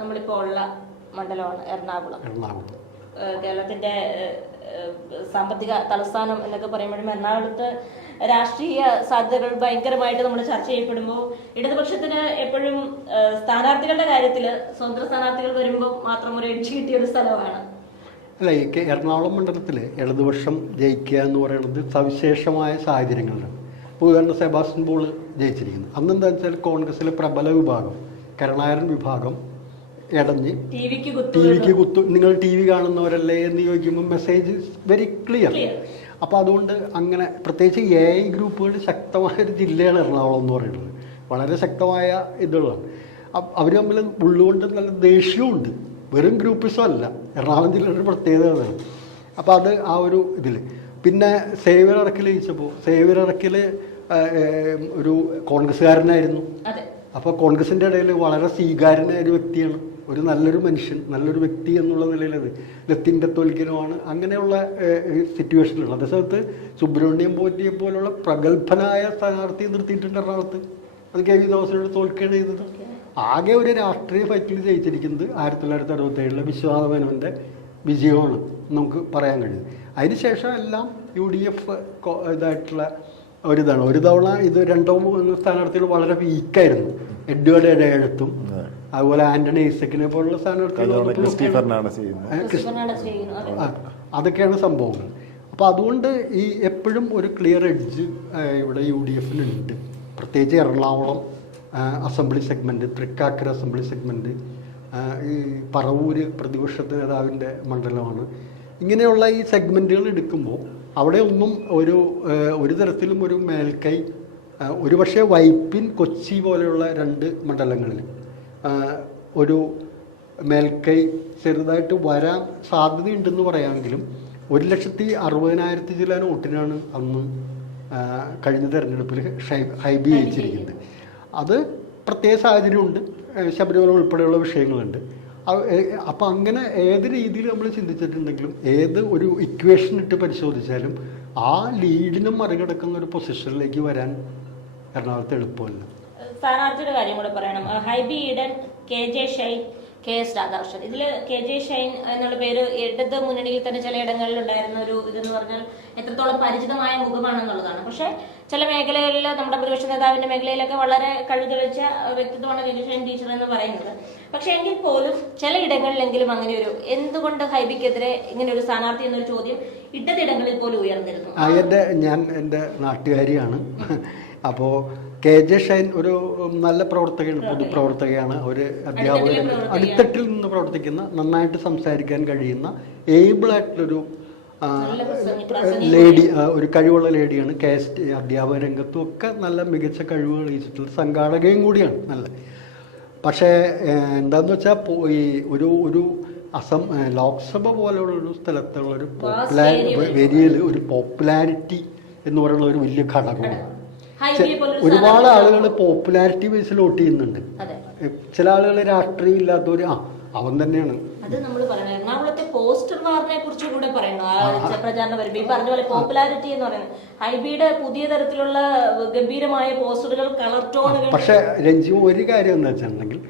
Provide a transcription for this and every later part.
നമ്മളിപ്പോൾ ഉള്ള മണ്ഡലമാണ് എറണാകുളം. എറണാകുളം. കേരളത്തിന്റെ സാമ്പത്തിക തലസ്ഥാനം എന്നൊക്കെ പറയുമ്പോഴും എറണാകുളത്ത് രാഷ്ട്രീയ സാധ്യതകൾ ഭയങ്കരമായിട്ട് നമ്മൾ ചർച്ച ചെയ്യപ്പെടുമ്പോൾ ഇടതുപക്ഷത്തിന് എപ്പോഴും സ്ഥാനാർത്ഥികളുടെ കാര്യത്തിൽ സ്വതന്ത്ര സ്ഥാനാർത്ഥികൾ വരുമ്പോൾ മാത്രം ഒരു എഡ്ജ് കിട്ടിയ ഒരു സ്ഥലമാണ്. അല്ല ഈ എറണാകുളം മണ്ഡലത്തിൽ ഇടതുപക്ഷം ജയിക്കുക എന്ന് പറയുന്നത് സവിശേഷമായ സാഹചര്യങ്ങളിലാണ്. ഇപ്പോൾ ഉദാഹരണം സെബാസ്റ്റ്യൻ പോൾ ജയിച്ചിരിക്കുന്നത് അന്ന് എന്താ വെച്ചാൽ കോൺഗ്രസിലെ പ്രബല വിഭാഗം കരുണാകരൻ വിഭാഗം ഇടഞ്ഞ്. ടി വിക്ക് ടി വിക്ക് കുത്തു. നിങ്ങൾ ടി വി കാണുന്നവരല്ലേ എന്ന് ചോദിക്കുമ്പോൾ മെസ്സേജ് വെരി ക്ലിയർ അപ്പോൾ അതുകൊണ്ട് അങ്ങനെ പ്രത്യേകിച്ച് എ ഐ ഗ്രൂപ്പുകൾ ശക്തമായ ഒരു ജില്ലയാണ് എറണാകുളം എന്ന് പറയുന്നത്. വളരെ ശക്തമായ ഇതുള്ളതാണ്. അവർ തമ്മിൽ ഉള്ളുകൊണ്ട് നല്ല ദേഷ്യമുണ്ട് വെറും ഗ്രൂപ്പിസം അല്ല. എറണാകുളം ജില്ലയുടെ ഒരു പ്രത്യേകത അതാണ്. അപ്പോൾ അത് ആ ഒരു ഇതിൽ പിന്നെ സേവ്യർ ഇറക്കിൽ ചോദിച്ചപ്പോൾ സേവ്യർ ഇറക്കിൽ ഒരു കോൺഗ്രസ്സുകാരനായിരുന്നു. അപ്പോൾ കോൺഗ്രസിന്റെ ഇടയിൽ വളരെ സ്വീകാര്യനായ ഒരു വ്യക്തിയാണ്. ഒരു നല്ലൊരു മനുഷ്യൻ നല്ലൊരു വ്യക്തി എന്നുള്ള നിലയിലത്. ലത്തിന്റെ തോൽക്കലുമാണ് അങ്ങനെയുള്ള സിറ്റുവേഷനിലുള്ള അതേസമയത്ത് സുബ്രഹ്മണ്യം പോറ്റിയെ പോലുള്ള പ്രഗത്ഭനായ സ്ഥാനാർത്ഥിയെ നിർത്തിയിട്ടുണ്ട് എറണാകുളത്ത്. അത് കെ വി ദോസനോട് തോൽക്കുകയാണ് ചെയ്തത്. ആകെ ഒരു രാഷ്ട്രീയ ഫൈറ്റിൽ ജയിച്ചിരിക്കുന്നത് ആയിരത്തി തൊള്ളായിരത്തി അറുപത്തി ഏഴിലെ വിശ്വനാഥ മേനോന്റെ വിജയമാണ് നമുക്ക് പറയാൻ കഴിയും അതിനുശേഷം എല്ലാം യു ഡി എഫ് ഇതായിട്ടുള്ള ഒരിതാണ്. ഒരു തവണ ഇത് രണ്ടോ മൂന്നോ സ്ഥാനാർത്ഥികൾ വളരെ വീക്കായിരുന്നു എഡ്വേർഡ് എഴുത്തും അതുപോലെ ആന്റണി ഐസക്കിനെ പോലുള്ള സ്ഥാനാർത്ഥികൾ അതൊക്കെയാണ് സംഭവങ്ങൾ. അപ്പോൾ അതുകൊണ്ട് ഈ എപ്പോഴും ഒരു ക്ലിയർ എഡ്ജ് ഇവിടെ യു ഡി എഫിനുണ്ട് പ്രത്യേകിച്ച് Ernakulam assembly segment Thrikkakara assembly segment ഈ പറവൂര് പ്രതിപക്ഷ നേതാവിന്റെ മണ്ഡലമാണ്. ഇങ്ങനെയുള്ള ഈ സെഗ്മെന്റുകൾ എടുക്കുമ്പോൾ അവിടെ ഒന്നും ഒരു ഒരു തരത്തിലും ഒരു മേൽക്കൈ ഒരുപക്ഷെ വൈപ്പിൻ കൊച്ചി പോലെയുള്ള രണ്ട് മണ്ഡലങ്ങളിൽ ഒരു മേൽക്കൈ ചെറുതായിട്ട് വരാൻ സാധ്യതയുണ്ടെന്ന് പറയാമെങ്കിലും ഒരു ലക്ഷത്തി അറുപതിനായിരത്തി ചില വോട്ടിനാണ് അന്ന് കഴിഞ്ഞ തെരഞ്ഞെടുപ്പിൽ ഹൈബി ജയിച്ചിരിക്കുന്നത് അത് പ്രത്യേക സാഹചര്യമുണ്ട്. ശബരിമല ഉൾപ്പെടെയുള്ള വിഷയങ്ങളുണ്ട്. അപ്പം അങ്ങനെ ഏത് രീതിയിൽ നമ്മൾ ചിന്തിച്ചിട്ടുണ്ടെങ്കിലും ഏത് ഒരു ഇക്വേഷൻ ഇട്ട് പരിശോധിച്ചാലും ആ ലീഡിനെ മറികടക്കുന്ന ഒരു പൊസിഷനിലേക്ക് വരാൻ എറണാകുളത്ത് എളുപ്പമല്ല. സ്ഥാനാർത്ഥിയുടെ കാര്യം കൂടെ പറയണം. Hibi Eden K J Shine K S Radhakrishnan. ഇതിൽ കെ ജെ ഷൈൻ എന്നുള്ള പേര് ഇടത് മുന്നണിയിൽ തന്നെ ചില ഇടങ്ങളിൽ ഉണ്ടായിരുന്ന ഒരു ഇതെന്ന് പറഞ്ഞാൽ എത്രത്തോളം പരിചിതമായ മുഖമാണെന്നുള്ളതാണ്. പക്ഷേ ചില മേഖലകളിൽ നമ്മുടെ പ്രതിപക്ഷ നേതാവിന്റെ മേഖലയിലൊക്കെ വളരെ കഴിവ് തെളിച്ച വ്യക്തിത്വമാണ് കെ ടീച്ചർ എന്ന് പറയുന്നത്. പക്ഷെ എങ്കിൽ പോലും ചില ഇടങ്ങളിലെങ്കിലും അങ്ങനെ ഒരു എന്തുകൊണ്ട് ഹൈബിക്കെതിരെ ഇങ്ങനെ ഒരു സ്ഥാനാർത്ഥി എന്നൊരു ചോദ്യം ഇടതിടങ്ങളിൽ പോലും ഉയർന്നിരുന്നു. ഞാൻ എന്റെ നാട്ടുകാരിയാണ്. അപ്പോൾ കെ ജെ ഷൈൻ ഒരു നല്ല പ്രവർത്തകയാണ് പൊതുപ്രവർത്തകയാണ് ഒരു അധ്യാപകൻ അടിത്തട്ടിൽ നിന്ന് പ്രവർത്തിക്കുന്ന നന്നായിട്ട് സംസാരിക്കാൻ കഴിയുന്ന ഏബിൾ ആയിട്ടുള്ളൊരു ലേഡി ഒരു കഴിവുള്ള ലേഡിയാണ്. കെ എസ് ടി അധ്യാപക രംഗത്തും ഒക്കെ നല്ല മികച്ച കഴിവ് തെളിയിച്ചിട്ടുള്ള സംഘാടകയും കൂടിയാണ്. നല്ല. പക്ഷേ എന്താന്ന് വെച്ചാൽ ഈ ഒരു ഒരു അസം ലോക്സഭ പോലെയുള്ള ഒരു സ്ഥലത്തുള്ള ഒരു പോപ്പുലാ ഏരിയയിൽ ഒരു പോപ്പുലാരിറ്റി എന്ന് പറയുന്ന ഒരു വലിയ ഘടകമാണ്. ഒരുപാട് ആളുകൾ പോപ്പുലാരിറ്റി ബേസിൽ വോട്ട് ചെയ്യുന്നുണ്ട്. ചില ആളുകൾ രാഷ്ട്രീയം ഇല്ലാത്തവർ ആ അവൻ തന്നെയാണ്. അത് നമ്മൾ പറയണം. വാറിനെ കുറിച്ച് കൂടെ പറയണം പ്രചാരണ പരിപാടി വരുമ്പോൾ ഈ പറഞ്ഞ പോലെ പോപ്പുലാരിറ്റി എന്ന് പറയുന്നത്. ഹൈബിയുടെ പുതിയ തരത്തിലുള്ള ഗംഭീരമായ പോസ്റ്ററുകൾ കളർ ടോണുകൾ പക്ഷേ രഞ്ജി ഒരു കാര്യം എന്ന് വെച്ചിട്ടുണ്ടെങ്കിൽ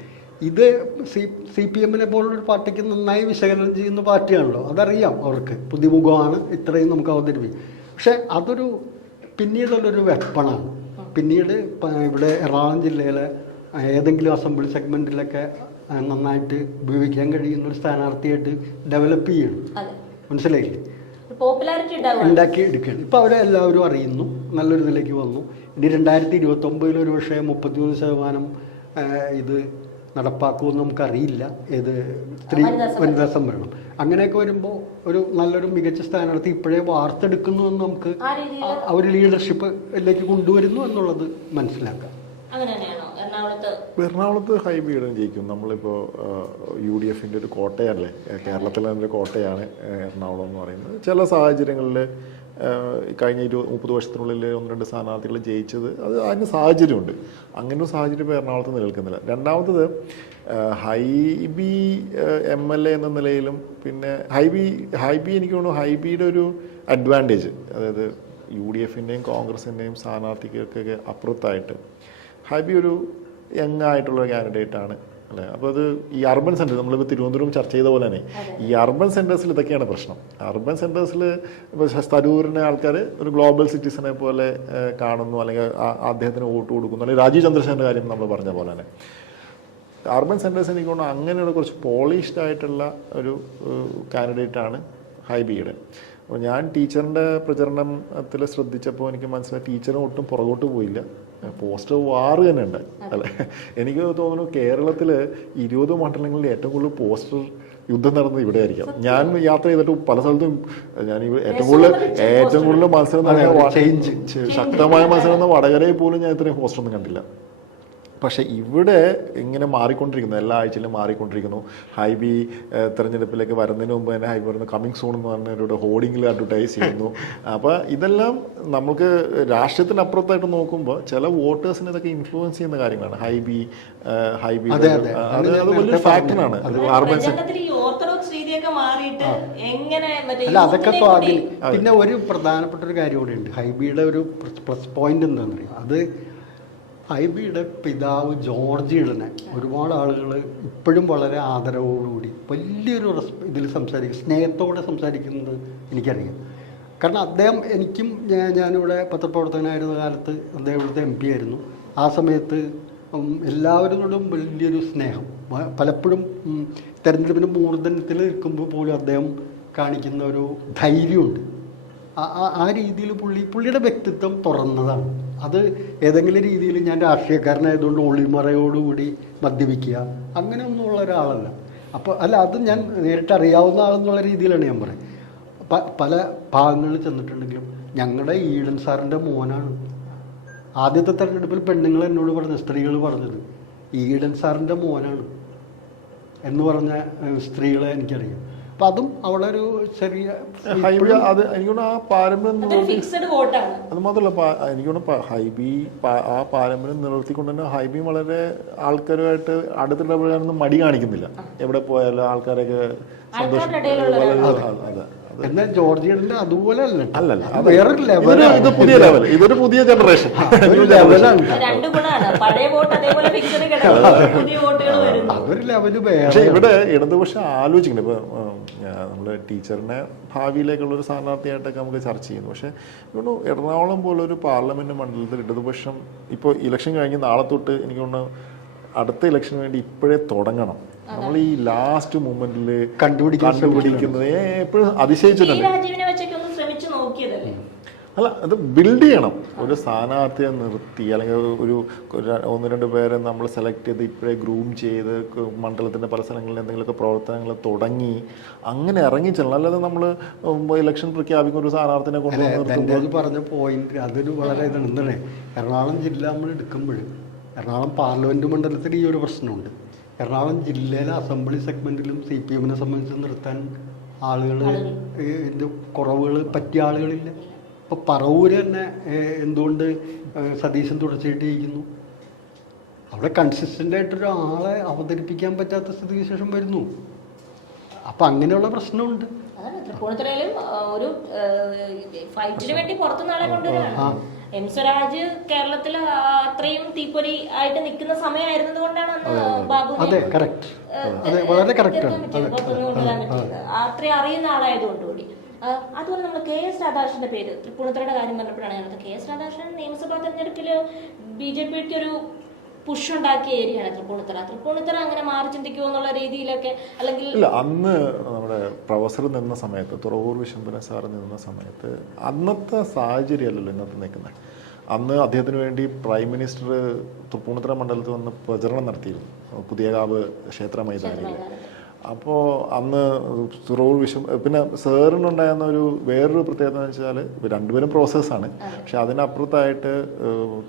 ഇത് സി സി പി എമ്മിനെ പോലുള്ളൊരു പാർട്ടിക്ക് നന്നായി വിശകലനം ചെയ്യുന്ന പാർട്ടിയാണല്ലോ. അതറിയാം അവർക്ക്. പുതുമുഖമാണ് ഇത്രയും നമുക്ക് അവതരിപ്പിക്കും പക്ഷേ അതൊരു പിന്നീടുള്ളൊരു വെപ്പണാണ്. പിന്നീട് ഇവിടെ എറണാകുളം ജില്ലയിലെ ഏതെങ്കിലും അസംബ്ലി സെഗ്മെന്റിലൊക്കെ നന്നായിട്ട് ഉപയോഗിക്കാൻ കഴിയുന്ന ഒരു സ്ഥാനാർത്ഥിയായിട്ട് ഡെവലപ്പ് ചെയ്യണം. മനസ്സിലായില്ലേ? ഉണ്ടാക്കി എടുക്കുകയാണ്. ഇപ്പോൾ അവരെ എല്ലാവരും അറിയുന്നു. നല്ലൊരു നിലയ്ക്ക് വന്നു. ഇനി രണ്ടായിരത്തി ഇരുപത്തൊമ്പതിൽ ഒരു പക്ഷേ മുപ്പത്തിമൂന്ന് ശതമാനം ഇത് നടപ്പാക്കുമെന്ന് നമുക്കറിയില്ല. ഇത് സ്ത്രീ വനിതാ സംവരണം. അങ്ങനെയൊക്കെ വരുമ്പോൾ ഒരു നല്ലൊരു മികച്ച സ്ഥാനാർത്ഥി ഇപ്പോഴേ വാർത്തെടുക്കുന്നു എന്ന് നമുക്ക് ആ ഒരു ലീഡർഷിപ്പിലേക്ക് കൊണ്ടുവരുന്നു എന്നുള്ളത് മനസ്സിലാക്കാം. എറണാകുളത്ത്? എറണാകുളത്ത് ഹൈബി ഇടം ജയിക്കും. നമ്മളിപ്പോൾ യു ഡി എഫിന്റെ ഒരു കോട്ടയല്ലേ? കേരളത്തിലെ ഒരു കോട്ടയാണ് എറണാകുളം എന്ന് പറയുന്നത്. ചില സാഹചര്യങ്ങളിൽ കഴിഞ്ഞ ഇരു മുപ്പത് വർഷത്തിനുള്ളിൽ ഒന്ന് രണ്ട് സ്ഥാനാർത്ഥികൾ ജയിച്ചത് അത് അതിന് സാഹചര്യമുണ്ട്. അങ്ങനെ ഒരു സാഹചര്യം ഇപ്പോൾ എറണാകുളത്ത് നിലനിൽക്കുന്നില്ല. രണ്ടാമത്തത് ഹൈബി എം എൽ എ എന്ന നിലയിലും പിന്നെ ഹൈബി ഹൈബി എനിക്ക് തോന്നുന്നു ഹൈബിയുടെ ഒരു അഡ്വാന്റേജ്. അതായത് യു ഡി എഫിന്റെയും കോൺഗ്രസിന്റെയും സ്ഥാനാർത്ഥികൾക്കൊക്കെ അപ്പുറത്തായിട്ട് ഹൈബി ഒരു യങ് ആയിട്ടുള്ള കാൻഡിഡേറ്റ് ആണ് അല്ലേ? അപ്പോൾ അത് ഈ അർബൻ സെന്റർ നമ്മളിപ്പോൾ തിരുവനന്തപുരം ചർച്ച ചെയ്ത പോലെ തന്നെ ഈ അർബൻ സെന്റേഴ്സിൽ ഇതൊക്കെയാണ് പ്രശ്നം. അർബൻ സെന്റേഴ്സിൽ ഇപ്പോൾ തരൂരിനെ ആൾക്കാർ ഒരു ഗ്ലോബൽ സിറ്റിസനെ പോലെ കാണുന്നു അല്ലെങ്കിൽ അദ്ദേഹത്തിന് വോട്ട് കൊടുക്കുന്നു അല്ലെങ്കിൽ രാജീവ് ചന്ദ്രശേഖരന്റെ കാര്യം നമ്മൾ പറഞ്ഞ പോലെ തന്നെ. അർബൻ സെന്റേഴ്സ് എനിക്ക് തോന്നുന്നു അങ്ങനെയുള്ള കുറച്ച് പോളിഷ്ഡ് ആയിട്ടുള്ള ഒരു കാൻഡിഡേറ്റ് ആണ് ഹൈബിയുടെ. അപ്പോൾ ഞാൻ ടീച്ചറിന്റെ പ്രചരണത്തിൽ ശ്രദ്ധിച്ചപ്പോൾ എനിക്ക് മനസ്സിലായി ടീച്ചറും ഒട്ടും പുറകോട്ട് പോയില്ല. പോസ്റ്റർ വാറ് തന്നെ ഉണ്ട് അല്ലെ? എനിക്ക് തോന്നുന്നു കേരളത്തിൽ ഇരുപത് മണ്ഡലങ്ങളിൽ ഏറ്റവും കൂടുതൽ പോസ്റ്റർ യുദ്ധം നടന്നത് ഇവിടെ ആയിരിക്കാം ഞാൻ യാത്ര ചെയ്തിട്ട് പല സ്ഥലത്തും ഞാൻ ഏറ്റവും കൂടുതൽ ഏറ്റവും കൂടുതൽ മത്സരം ശക്തമായ മത്സരം വടകരയിൽ പോലും ഞാൻ ഇത്രയും പോസ്റ്റർ ഒന്നും കണ്ടില്ല. പക്ഷെ ഇവിടെ ഇങ്ങനെ മാറിക്കൊണ്ടിരിക്കുന്നു എല്ലാ ആഴ്ചയിലും മാറിക്കൊണ്ടിരിക്കുന്നു. ഹൈബി ബി തെരഞ്ഞെടുപ്പിലേക്ക് വരുന്നതിന് മുമ്പ് തന്നെ ഹൈബി വരുന്ന കമ്മിങ് സൂൺ എന്ന് പറഞ്ഞ ഒരു ഹോർഡിങ്ങിൽ അഡ്വർടൈസ് ചെയ്യുന്നു. അപ്പോൾ ഇതെല്ലാം നമുക്ക് രാഷ്ട്രീയത്തിനപ്പുറത്തായിട്ട് നോക്കുമ്പോൾ ചില വോട്ടേഴ്സിനെ ഇതൊക്കെ ഇൻഫ്ലുവൻസ് ചെയ്യുന്ന കാര്യങ്ങളാണ്. ഹൈബി ബി ഹൈബി അതെ, വലിയൊരു ഫാക്ടറാണ് അർബൻ അല്ല അതൊക്കെ സ്വാധീനം പിന്നെ ഒരു പ്രധാനപ്പെട്ട ഒരു കാര്യം കൂടെ ഉണ്ട്. ഹൈബിയുടെ ഒരു പ്ലസ് പോയിന്റ് എന്താണെന്ന് അറിയാം? അത് ഹൈബിയുടെ പിതാവ് ജോർജ് ഇടനെ ഒരുപാട് ആളുകൾ ഇപ്പോഴും വളരെ ആദരവോടുകൂടി വലിയൊരു റെസ്പ് ഇതിൽ സംസാരിക്കും സ്നേഹത്തോടെ സംസാരിക്കുന്നത് എനിക്കറിയാം. കാരണം അദ്ദേഹം എനിക്കും ഞാൻ ഞാനിവിടെ പത്രപ്രവർത്തകനായിരുന്ന കാലത്ത് അദ്ദേഹം ഇവിടുത്തെ എം പി ആയിരുന്നു. ആ സമയത്ത് എല്ലാവരോടും വലിയൊരു സ്നേഹം. പലപ്പോഴും ഉം, തെരഞ്ഞെടുപ്പിന് മൂർധന്യത്തിൽ നിൽക്കുമ്പോൾ പോലും അദ്ദേഹം കാണിക്കുന്ന ഒരു ധൈര്യമുണ്ട്. ആ രീതിയിൽ പുള്ളി പുള്ളിയുടെ വ്യക്തിത്വം തുറന്നതാണ്. അത് ഏതെങ്കിലും രീതിയിൽ ഞാൻ രാഷ്ട്രീയക്കാരനായതുകൊണ്ട് ഒളിമറയോടുകൂടി മദ്യപിക്കുക. അങ്ങനെയൊന്നുമുള്ള ഒരാളല്ല. അപ്പോൾ അല്ല അത് ഞാൻ നേരിട്ട് അറിയാവുന്ന ആളെന്നുള്ള രീതിയിലാണ് ഞാൻ പറയുന്നത്. പല ഭാഗങ്ങളിൽ ചെന്നിട്ടുണ്ടെങ്കിലും ഞങ്ങളുടെ ഈഡൻ സാറിന്റെ മോനാണ്. ആദ്യത്തെ തെരഞ്ഞെടുപ്പിൽ പെണ്ണുങ്ങൾ എന്നോട് പറഞ്ഞത് സ്ത്രീകൾ പറഞ്ഞത്. ഈഡൻ സാറിന്റെ മോനാണ് എന്ന് പറഞ്ഞ സ്ത്രീകളെ എനിക്കറിയാം. അപ്പം അതും ഒരു ചെറിയ ഹൈബി അത് എനിക്കൊന്ന് ആ പാരമ്പര്യം ഫിക്സഡ് വോട്ടാണ് അത് മാത്രമല്ല പാ- ഹൈബി ആ പാരമ്പര്യം നിലനിർത്തിക്കൊണ്ട് തന്നെ ഹൈബി വളരെ ആൾക്കാരുമായിട്ട് അടുത്തിടപെടാനൊന്നും മടി കാണിക്കുന്നില്ല. എവിടെ പോയാലും ആൾക്കാരൊക്കെ സന്തോഷം. അതെ, അതെ. എന്നാൽ ജോർജിയുടെ അതുപോലെ അല്ല അല്ലല്ല ലെവൽ വേറൊരു ലെവലാണ് ഇത് പുതിയ ലെവൽ ഇതൊരു പുതിയ ജനറേഷൻ അതൊരു ലെവലാണ് രണ്ട് ഗുണമാണ് പഴയ വോട്ട് അതേപോലെ ഫിക്സഡ് പുതിയ വോട്ടുകൾ വരുന്നു. അതൊരു ലെവൽ പക്ഷെ ഇവിടെ ഇടതുപക്ഷം ആലോചിക്കണം ഇപ്പൊ നമ്മൾ ടീച്ചറിനെ ഭാവിയിലേക്കുള്ള ഒരു സ്ഥാനാർത്ഥിയായിട്ടൊക്കെ നമുക്ക് ചർച്ച ചെയ്യുന്നു. പക്ഷെ ഇവിടെ എറണാകുളം പോലെ ഒരു പാർലമെന്റ് മണ്ഡലത്തിൽ ഇടതുപക്ഷം ഇപ്പോൾ ഇലക്ഷൻ കഴിഞ്ഞ് നാളെ തൊട്ട് എനിക്ക് തോന്നുന്നു അടുത്ത ഇലക്ഷന് വേണ്ടി ഇപ്പോഴേ തുടങ്ങണം. നമ്മൾ ഈ ലാസ്റ്റ് മൂമെന്റിൽ കണ്ടുപിടിക്കുന്നത് എപ്പോഴും അതിശയിച്ചിട്ടുണ്ട്. അല്ല അത് ബിൽഡ് ചെയ്യണം. ഒരു സ്ഥാനാർത്ഥിയെ നിർത്തി അല്ലെങ്കിൽ ഒരു ഒന്ന് രണ്ട് പേരെ നമ്മൾ സെലക്ട് ചെയ്ത് ഇപ്പോഴേ ഗ്രൂം ചെയ്ത് മണ്ഡലത്തിന്റെ പല സ്ഥലങ്ങളിൽ എന്തെങ്കിലുമൊക്കെ പ്രവർത്തനങ്ങൾ തുടങ്ങി അങ്ങനെ ഇറങ്ങി ചെല്ലണം. അല്ലാതെ നമ്മൾ ഇലക്ഷൻ പ്രഖ്യാപിക്കുന്ന ഒരു സ്ഥാനാർത്ഥിനെ കൊണ്ട് പറഞ്ഞ പോയിന്റ് അതൊരു വളരെ ഇതാണ് എറണാകുളം ജില്ല നമ്മൾ എടുക്കുമ്പോൾ എറണാകുളം പാർലമെന്റ് മണ്ഡലത്തിൽ ഈ ഒരു പ്രശ്നമുണ്ട്. എറണാകുളം ജില്ലയിലെ അസംബ്ലി സെഗ്മെന്റിലും സി പി എമ്മിനെ സംബന്ധിച്ച് നിർത്താൻ ആളുകൾ. ഇതിന്റെ കുറവുകൾ പറ്റിയ ആളുകളില്ല. ഇപ്പോൾ പറവൂര് തന്നെ എന്തുകൊണ്ട് സതീശൻ തുടർച്ചയായിട്ട് ഇരിക്കുന്നു അവിടെ കൺസിസ്റ്റന്റ് ആയിട്ടൊരു ആളെ അവതരിപ്പിക്കാൻ പറ്റാത്ത സ്ഥിതിക്ക് ശേഷം വരുന്നു. അപ്പം അങ്ങനെയുള്ള പ്രശ്നമുണ്ട്. തൃപ്പൂണിത്തുറയിലും ഒരു ഫൈറ്റിന് വേണ്ടി പുറത്തുനിന്ന് ആളെ കൊണ്ടുവരികയാണ്. എം സ്വരാജ് കേരളത്തിൽ അത്രയും തീപ്പൊരി ആയിട്ട് നിൽക്കുന്ന സമയമായിരുന്നത് കൊണ്ടാണ് അന്ന് ബാബു വളരെ കൊണ്ടുവരാൻ പറ്റിയത് അത്രയും അറിയുന്ന ആളായതുകൊണ്ടുകൂടി അതുപോലെ നമ്മൾ കെ എസ് രാധാകൃഷ്ണന്റെ പേര് തൃപ്പൂണിത്തുറയുടെ കാര്യം പറഞ്ഞപ്പോഴാണ് കെ എസ് രാധാകൃഷ്ണൻ നിയമസഭാ തെരഞ്ഞെടുപ്പിൽ ബി ജെ പിക്ക് ഒരു പുഷ് ഉണ്ടാക്കിയ ഏരിയയാണ് തൃപ്പൂണിത്തറ. തൃപ്പൂണിത്തറ അങ്ങനെ മാറി ചിന്തിക്കുമോ എന്നുള്ള രീതിയിലൊക്കെ അല്ലെങ്കിൽ ഇല്ല അന്ന് നമ്മുടെ പ്രൊഫസർ നിന്ന സമയത്ത് തുറവൂർ വിശംബന സാർ നിന്ന സമയത്ത് അന്നത്തെ സാഹചര്യമല്ലല്ലോ ഇന്നത്തെ നിൽക്കുന്നത്. അന്ന് അദ്ദേഹത്തിന് വേണ്ടി പ്രൈം മിനിസ്റ്റർ തൃപ്പൂണിത്തറ മണ്ഡലത്തിൽ വന്ന് പ്രചരണം നടത്തിയിരുന്നു. പുതിയകാവ് ക്ഷേത്ര മൈതാനിയിൽ. അപ്പോൾ അന്ന് തുറവൂർ വിഷം പിന്നെ സാറിനുണ്ടായിരുന്ന ഒരു വേറൊരു പ്രത്യേകത എന്ന് വെച്ചാൽ രണ്ടുപേരും പ്രോസസ്സാണ് പക്ഷെ അതിനപ്പുറത്തായിട്ട്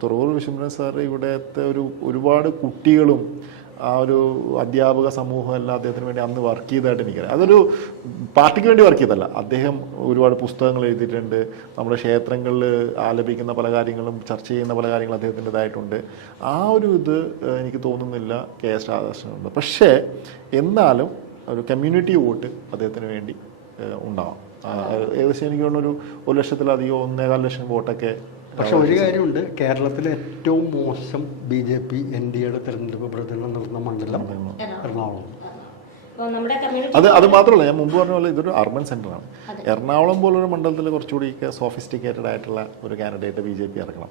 തുറവൂർ വിശ്വംഭരൻ സാർ ഇവിടുത്തെ ഒരു ഒരുപാട് കുട്ടികളും ആ ഒരു അധ്യാപക സമൂഹം എല്ലാം അദ്ദേഹത്തിന് വേണ്ടി അന്ന് വർക്ക് ചെയ്തതായിട്ട് എനിക്കറിയാം. അതൊരു പാർട്ടിക്ക് വേണ്ടി വർക്ക് ചെയ്തല്ല അദ്ദേഹം ഒരുപാട് പുസ്തകങ്ങൾ എഴുതിയിട്ടുണ്ട്. നമ്മുടെ ക്ഷേത്രങ്ങളിൽ ആലപിക്കുന്ന പല കാര്യങ്ങളും ചർച്ച ചെയ്യുന്ന പല കാര്യങ്ങളും അദ്ദേഹത്തിന്റെതായിട്ടുണ്ട്. ആ ഒരു ഇത് എനിക്ക് തോന്നുന്നില്ല കെ എസ് രാധാകൃഷ്ണനുണ്ട്. പക്ഷേ എന്നാലും ഒരു കമ്മ്യൂണിറ്റി വോട്ട് അദ്ദേഹത്തിന് വേണ്ടി ഉണ്ടാവാം. ഏകദേശം എനിക്ക് തോന്നുന്നു ഒരു ഒരു ലക്ഷത്തിലധികം ഒന്നേകാൽ ലക്ഷം വോട്ടൊക്കെ പക്ഷെ ഒരു കാര്യമുണ്ട്. കേരളത്തിലെ ഏറ്റവും മോശം B J P N D എയുടെ തെരഞ്ഞെടുപ്പ് പ്രചരണം നടന്ന മണ്ഡലം എറണാകുളം. അപ്പോൾ നമ്മുടെ കമ്മ്യൂണിറ്റി അത് അത് മാത്രമല്ല ഞാൻ മുമ്പ് പറഞ്ഞ പോലെ ഇതൊരു അർബൻ സെന്ററാണ്. എറണാകുളം പോലൊരു മണ്ഡലത്തിൽ കുറച്ചുകൂടി സോഫിസ്റ്റിക്കേറ്റഡ് ആയിട്ടുള്ള ഒരു കാൻഡിഡേറ്റ് ബി ജെ പി ഇറക്കണം.